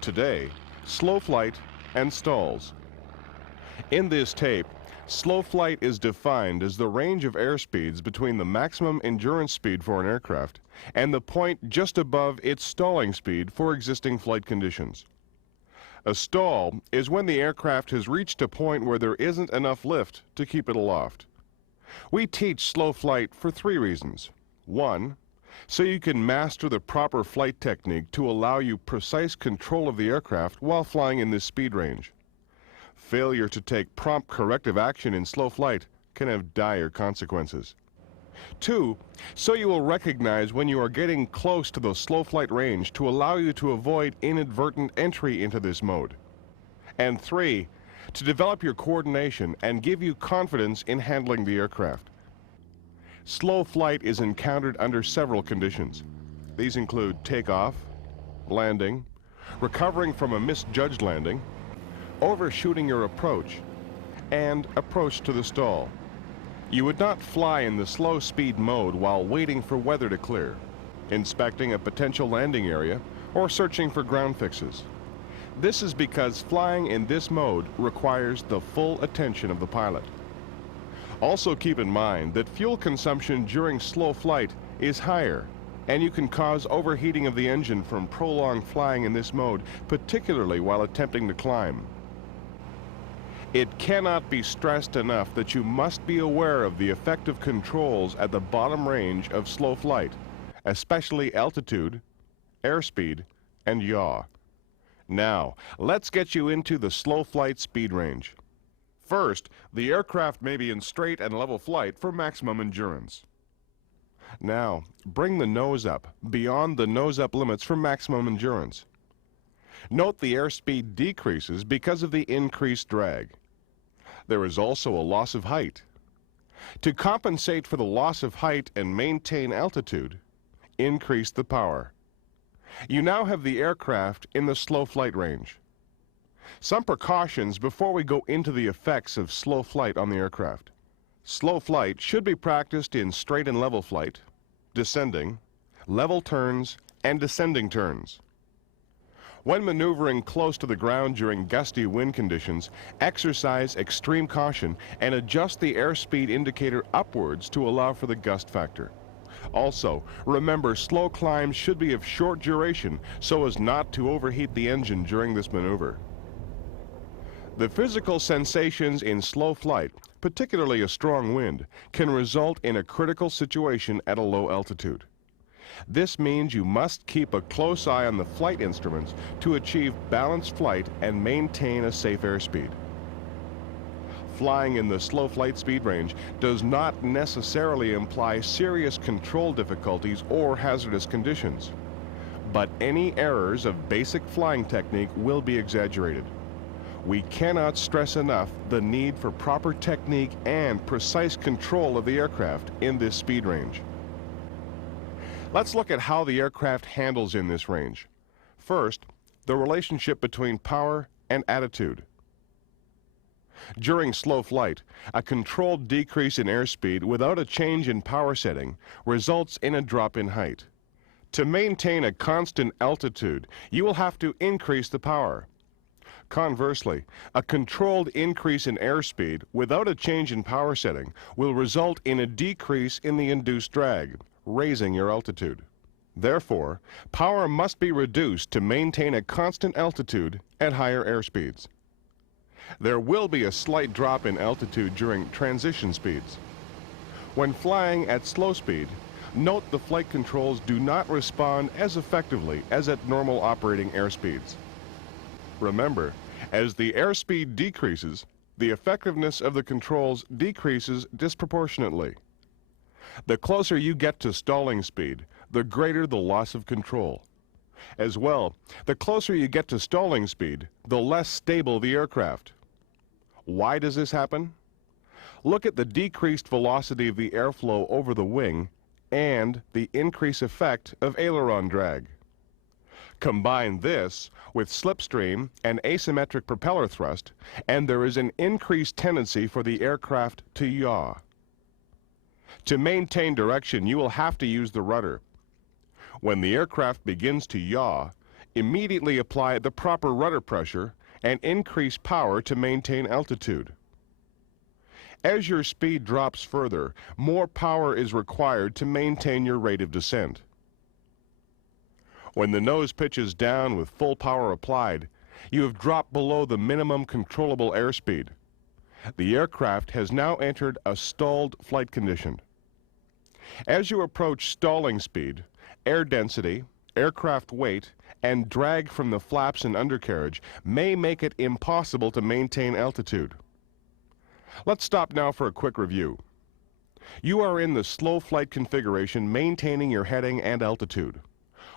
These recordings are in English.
Today, slow flight and stalls. In this tape, slow flight is defined as the range of airspeeds between the maximum endurance speed for an aircraft and the point just above its stalling speed for existing flight conditions. A stall is when the aircraft has reached a point where there isn't enough lift to keep it aloft. We teach slow flight for 3 reasons. 1, so you can master the proper flight technique to allow you precise control of the aircraft while flying in this speed range. Failure to take prompt corrective action in slow flight can have dire consequences. 2, so you will recognize when you are getting close to the slow flight range to allow you to avoid inadvertent entry into this mode. And 3, to develop your coordination and give you confidence in handling the aircraft. Slow flight is encountered under several conditions. These include takeoff, landing, recovering from a misjudged landing, overshooting your approach, and approach to the stall. You would not fly in the slow speed mode while waiting for weather to clear, inspecting a potential landing area, or searching for ground fixes. This is because flying in this mode requires the full attention of the pilot. Also keep in mind that fuel consumption during slow flight is higher, and you can cause overheating of the engine from prolonged flying in this mode, particularly while attempting to climb. It cannot be stressed enough that you must be aware of the effective controls at the bottom range of slow flight, especially altitude, airspeed, and yaw. Now, let's get you into the slow flight speed range. First, the aircraft may be in straight and level flight for maximum endurance. Now, bring the nose up beyond the nose-up limits for maximum endurance. Note the airspeed decreases because of the increased drag. There is also a loss of height. To compensate for the loss of height and maintain altitude, increase the power. You now have the aircraft in the slow flight range. Some precautions before we go into the effects of slow flight on the aircraft. Slow flight should be practiced in straight and level flight, descending, level turns, and descending turns. When maneuvering close to the ground during gusty wind conditions, exercise extreme caution and adjust the airspeed indicator upwards to allow for the gust factor. Also, remember slow climbs should be of short duration so as not to overheat the engine during this maneuver. The physical sensations in slow flight, particularly a strong wind, can result in a critical situation at a low altitude. This means you must keep a close eye on the flight instruments to achieve balanced flight and maintain a safe airspeed. Flying in the slow flight speed range does not necessarily imply serious control difficulties or hazardous conditions, but any errors of basic flying technique will be exaggerated. We cannot stress enough the need for proper technique and precise control of the aircraft in this speed range. Let's look at how the aircraft handles in this range. First, the relationship between power and attitude. During slow flight, a controlled decrease in airspeed without a change in power setting results in a drop in height. To maintain a constant altitude, you will have to increase the power. Conversely, a controlled increase in airspeed without a change in power setting will result in a decrease in the induced drag, raising your altitude. Therefore, power must be reduced to maintain a constant altitude at higher airspeeds. There will be a slight drop in altitude during transition speeds. When flying at slow speed, note the flight controls do not respond as effectively as at normal operating airspeeds. Remember, as the airspeed decreases, the effectiveness of the controls decreases disproportionately. The closer you get to stalling speed, the greater the loss of control. As well, the closer you get to stalling speed, the less stable the aircraft. Why does this happen? Look at the decreased velocity of the airflow over the wing and the increased effect of aileron drag. Combine this with slipstream and asymmetric propeller thrust, and there is an increased tendency for the aircraft to yaw. To maintain direction, you will have to use the rudder. When the aircraft begins to yaw, Immediately apply the proper rudder pressure and increase power to maintain altitude. As your speed drops further, more power is required to maintain your rate of descent. When the nose pitches down with full power applied, you have dropped below the minimum controllable airspeed. The aircraft has now entered a stalled flight condition. As you approach stalling speed, air density, aircraft weight, and drag from the flaps and undercarriage may make it impossible to maintain altitude. Let's stop now for a quick review. You are in the slow flight configuration, maintaining your heading and altitude.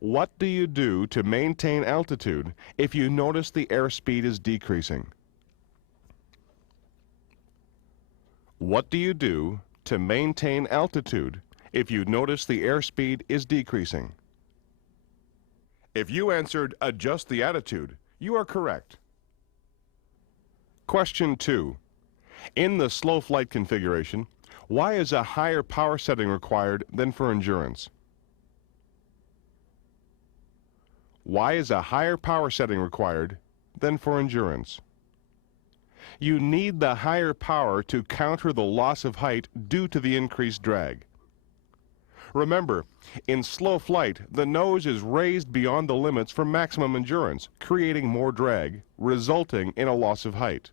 What do you do to maintain altitude if you notice the airspeed is decreasing? What do you do to maintain altitude if you notice the airspeed is decreasing? If you answered adjust the attitude, you are correct. Question 2. In the slow flight configuration, why is a higher power setting required than for endurance? Why is a higher power setting required than for endurance? You need the higher power to counter the loss of height due to the increased drag. Remember, in slow flight, the nose is raised beyond the limits for maximum endurance, creating more drag, resulting in a loss of height.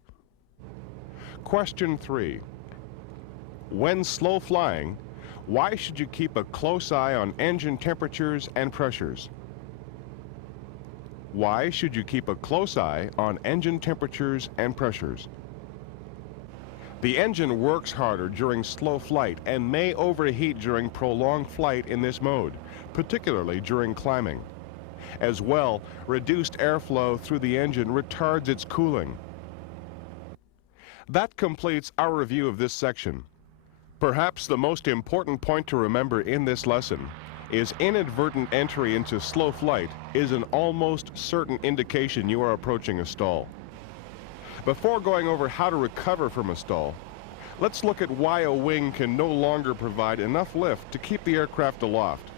Question 3. When slow flying, why should you keep a close eye on engine temperatures and pressures? Why should you keep a close eye on engine temperatures and pressures? The engine works harder during slow flight and may overheat during prolonged flight in this mode, particularly during climbing. As well, reduced airflow through the engine retards its cooling. That completes our review of this section. Perhaps the most important point to remember in this lesson is inadvertent entry into slow flight is an almost certain indication you are approaching a stall. Before going over how to recover from a stall, let's look at why a wing can no longer provide enough lift to keep the aircraft aloft.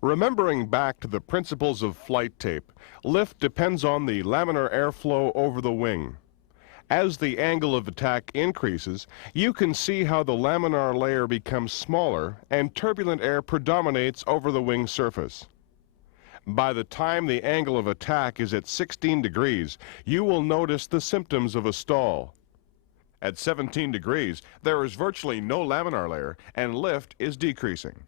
Remembering back to the principles of flight tape, lift depends on the laminar airflow over the wing. As the angle of attack increases, you can see how the laminar layer becomes smaller and turbulent air predominates over the wing surface. By the time the angle of attack is at 16 degrees, you will notice the symptoms of a stall. At 17 degrees, there is virtually no laminar layer and lift is decreasing.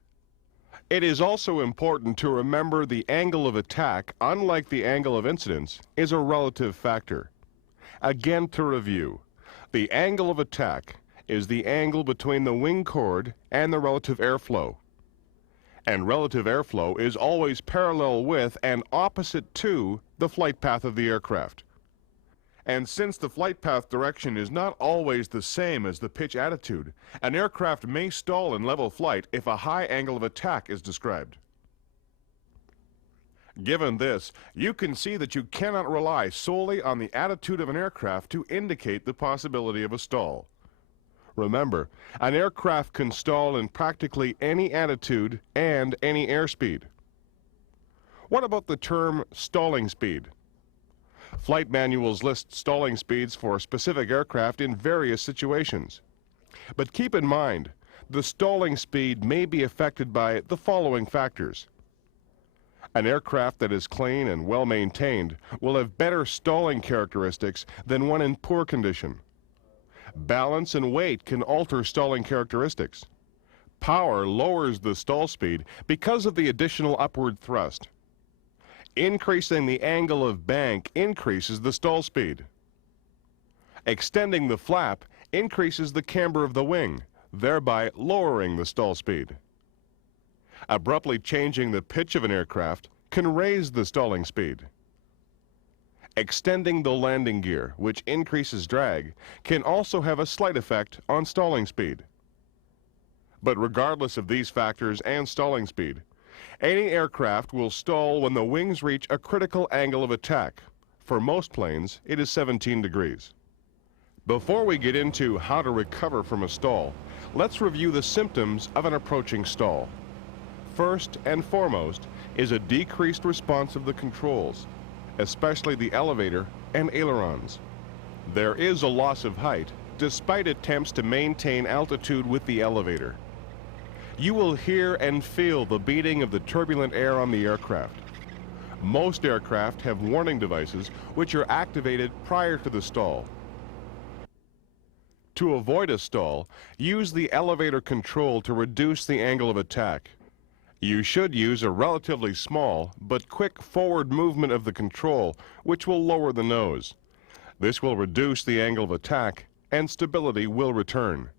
It is also important to remember the angle of attack, unlike the angle of incidence, is a relative factor. Again, to review, the angle of attack is the angle between the wing chord and the relative airflow. And relative airflow is always parallel with and opposite to the flight path of the aircraft. And since the flight path direction is not always the same as the pitch attitude, an aircraft may stall in level flight if a high angle of attack is described. Given this, you can see that you cannot rely solely on the attitude of an aircraft to indicate the possibility of a stall. Remember, an aircraft can stall in practically any attitude and any airspeed. What about the term stalling speed? Flight manuals list stalling speeds for specific aircraft in various situations. But keep in mind, the stalling speed may be affected by the following factors. An aircraft that is clean and well maintained will have better stalling characteristics than one in poor condition. Balance and weight can alter stalling characteristics. Power lowers the stall speed because of the additional upward thrust. Increasing the angle of bank increases the stall speed. Extending the flap increases the camber of the wing, thereby lowering the stall speed. Abruptly changing the pitch of an aircraft can raise the stalling speed. Extending the landing gear, which increases drag, can also have a slight effect on stalling speed. But regardless of these factors and stalling speed, any aircraft will stall when the wings reach a critical angle of attack. For most planes, it is 17 degrees. Before we get into how to recover from a stall, let's review the symptoms of an approaching stall. First and foremost is a decreased response of the controls, especially the elevator and ailerons. There is a loss of height, despite attempts to maintain altitude with the elevator. You will hear and feel the beating of the turbulent air on the aircraft. Most aircraft have warning devices which are activated prior to the stall. To avoid a stall, use the elevator control to reduce the angle of attack. You should use a relatively small but quick forward movement of the control, which will lower the nose. This will reduce the angle of attack and stability will return.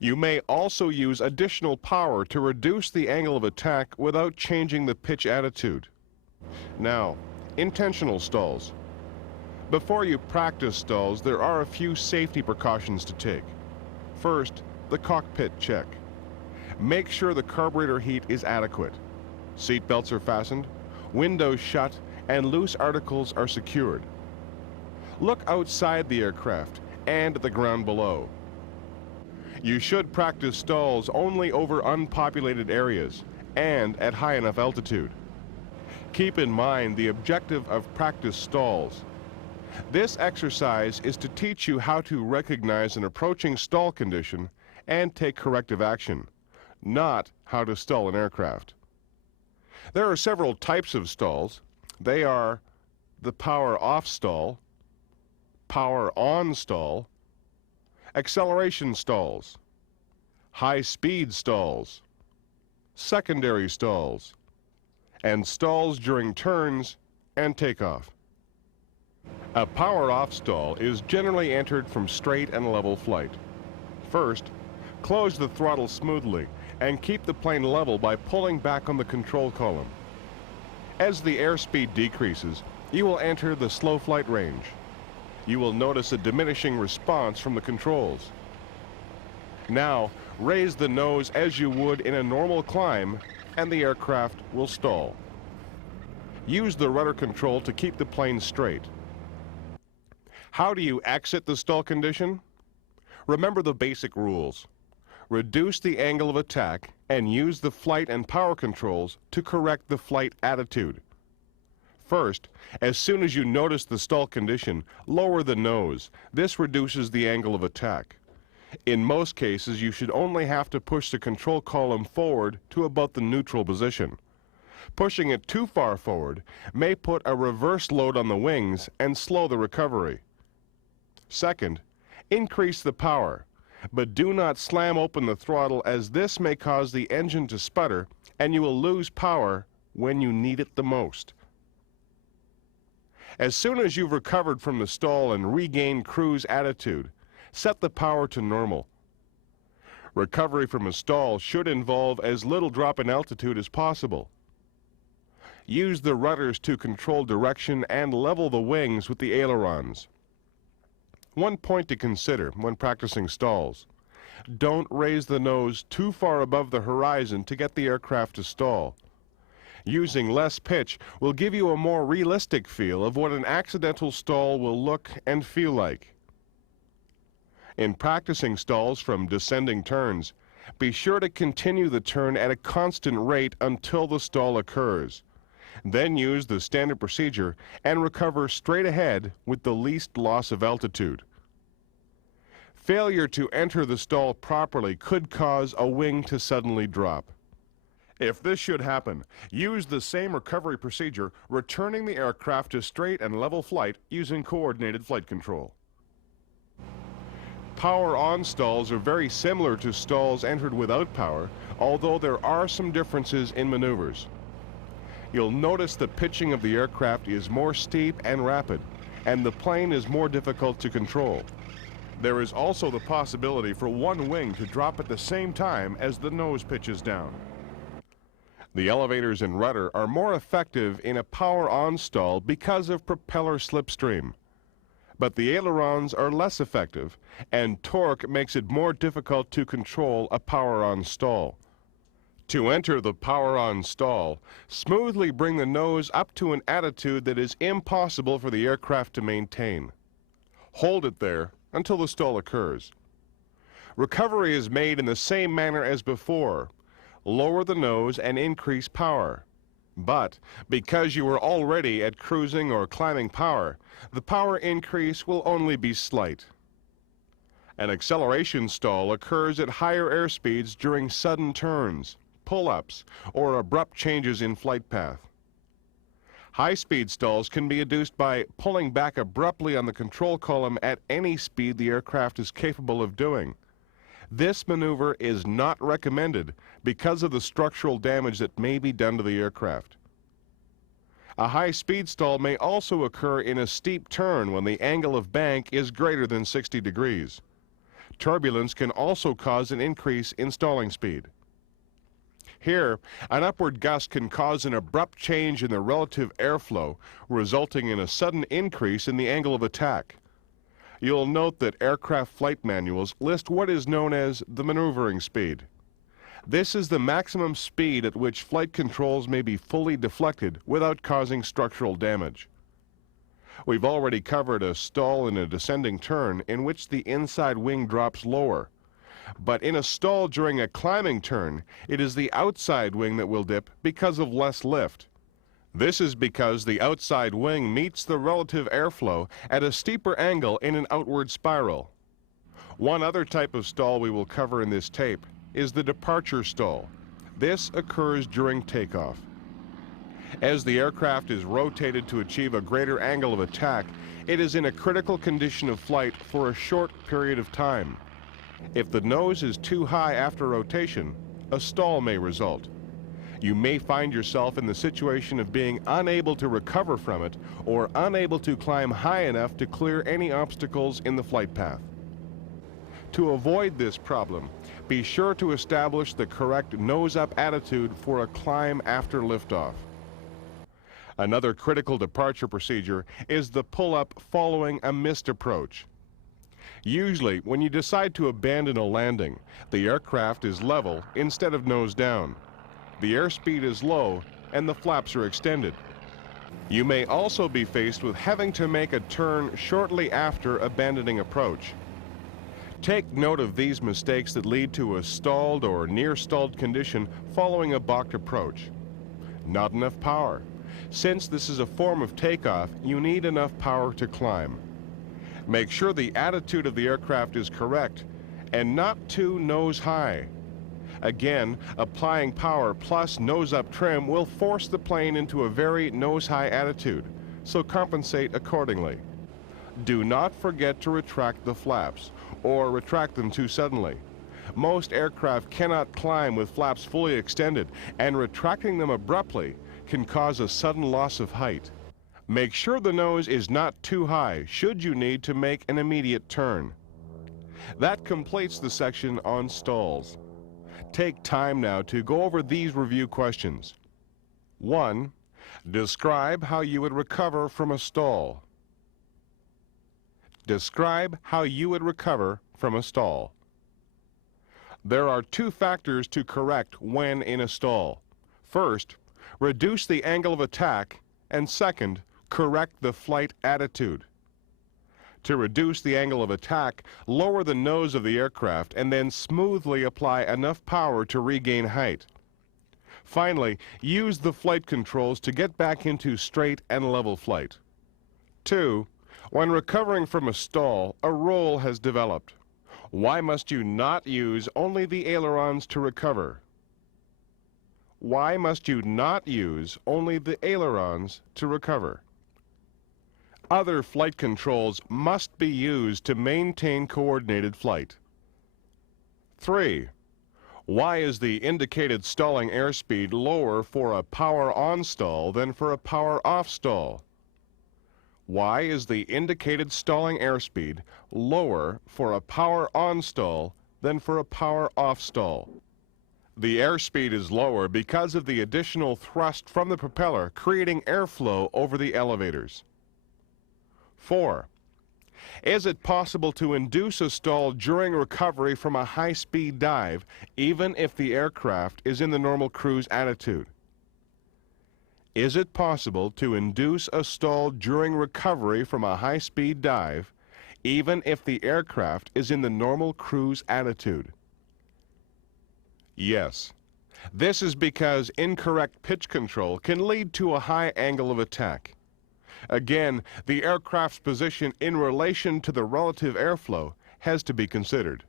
You may also use additional power to reduce the angle of attack without changing the pitch attitude. Now, intentional stalls. Before you practice stalls, there are a few safety precautions to take. First, the cockpit check. Make sure the carburetor heat is adequate. Seat belts are fastened, windows shut, and loose articles are secured. Look outside the aircraft and at the ground below. You should practice stalls only over unpopulated areas and at high enough altitude. Keep in mind the objective of practice stalls. This exercise is to teach you how to recognize an approaching stall condition and take corrective action, not how to stall an aircraft. There are several types of stalls. They are the power off stall, power on stall, acceleration stalls, high speed stalls, secondary stalls, and stalls during turns and takeoff. A power-off stall is generally entered from straight and level flight. First, close the throttle smoothly and keep the plane level by pulling back on the control column. As the airspeed decreases, you will enter the slow flight range. You will notice a diminishing response from the controls. Now, raise the nose as you would in a normal climb and the aircraft will stall. Use the rudder control to keep the plane straight. How do you exit the stall condition? Remember the basic rules. Reduce the angle of attack and use the flight and power controls to correct the flight attitude. First, as soon as you notice the stall condition, lower the nose. This reduces the angle of attack. In most cases, you should only have to push the control column forward to about the neutral position. Pushing it too far forward may put a reverse load on the wings and slow the recovery. Second, increase the power, but do not slam open the throttle as this may cause the engine to sputter and you will lose power when you need it the most. As soon as you've recovered from the stall and regained cruise attitude, set the power to normal. Recovery from a stall should involve as little drop in altitude as possible. Use the rudders to control direction and level the wings with the ailerons. One point to consider when practicing stalls: don't raise the nose too far above the horizon to get the aircraft to stall. Using less pitch will give you a more realistic feel of what an accidental stall will look and feel like. In practicing stalls from descending turns, be sure to continue the turn at a constant rate until the stall occurs. Then use the standard procedure and recover straight ahead with the least loss of altitude. Failure to enter the stall properly could cause a wing to suddenly drop. If this should happen, use the same recovery procedure, returning the aircraft to straight and level flight using coordinated flight control. Power-on stalls are very similar to stalls entered without power, although there are some differences in maneuvers. You'll notice the pitching of the aircraft is more steep and rapid, and the plane is more difficult to control. There is also the possibility for one wing to drop at the same time as the nose pitches down. The elevators and rudder are more effective in a power-on stall because of propeller slipstream. But the ailerons are less effective, and torque makes it more difficult to control a power-on stall. To enter the power-on stall, smoothly bring the nose up to an attitude that is impossible for the aircraft to maintain. Hold it there until the stall occurs. Recovery is made in the same manner as before. lower the nose and increase power. But because you are already at cruising or climbing power, the power increase will only be slight. An acceleration stall occurs at higher airspeeds during sudden turns, pull-ups, or abrupt changes in flight path. High-speed stalls can be induced by pulling back abruptly on the control column at any speed the aircraft is capable of doing. This maneuver is not recommended because of the structural damage that may be done to the aircraft. A high-speed stall may also occur in a steep turn when the angle of bank is greater than 60 degrees. Turbulence can also cause an increase in stalling speed. Here, an upward gust can cause an abrupt change in the relative airflow, resulting in a sudden increase in the angle of attack. You'll note that aircraft flight manuals list what is known as the maneuvering speed. This is the maximum speed at which flight controls may be fully deflected without causing structural damage. We've already covered a stall in a descending turn in which the inside wing drops lower. But in a stall during a climbing turn, it is the outside wing that will dip because of less lift. This is because the outside wing meets the relative airflow at a steeper angle in an outward spiral. One other type of stall we will cover in this tape is the departure stall. This occurs during takeoff. As the aircraft is rotated to achieve a greater angle of attack, it is in a critical condition of flight for a short period of time. If the nose is too high after rotation, a stall may result. You may find yourself in the situation of being unable to recover from it or unable to climb high enough to clear any obstacles in the flight path. To avoid this problem, be sure to establish the correct nose-up attitude for a climb after liftoff. Another critical departure procedure is the pull-up following a missed approach. Usually, when you decide to abandon a landing, the aircraft is level instead of nose down. The airspeed is low and the flaps are extended. You may also be faced with having to make a turn shortly after abandoning approach. Take note of these mistakes that lead to a stalled or near-stalled condition following a balked approach. Not enough power. Since this is a form of takeoff, you need enough power to climb. Make sure the attitude of the aircraft is correct and not too nose high. Again, applying power plus nose-up trim will force the plane into a very nose-high attitude, so compensate accordingly. Do not forget to retract the flaps, or retract them too suddenly. Most aircraft cannot climb with flaps fully extended, and retracting them abruptly can cause a sudden loss of height. Make sure the nose is not too high should you need to make an immediate turn. That completes the section on stalls. Take time now to go over these review questions. 1. Describe how you would recover from a stall. Describe how you would recover from a stall. There are two factors to correct when in a stall. First, reduce the angle of attack, and second, correct the flight attitude. To reduce the angle of attack, lower the nose of the aircraft and then smoothly apply enough power to regain height. Finally, use the flight controls to get back into straight and level flight. 2. When recovering from a stall, a rule has developed. Why must you not use only the ailerons to recover? Why must you not use only the ailerons to recover? Other flight controls must be used to maintain coordinated flight. 3. Why is the indicated stalling airspeed lower for a power-on stall than for a power-off stall? Why is the indicated stalling airspeed lower for a power-on stall than for a power-off stall? The airspeed is lower because of the additional thrust from the propeller creating airflow over the elevators. 4. Is it possible to induce a stall during recovery from a high-speed dive, even if the aircraft is in the normal cruise attitude? Is it possible to induce a stall during recovery from a high-speed dive, even if the aircraft is in the normal cruise attitude? Yes. This is because incorrect pitch control can lead to a high angle of attack. Again, the aircraft's position in relation to the relative airflow has to be considered.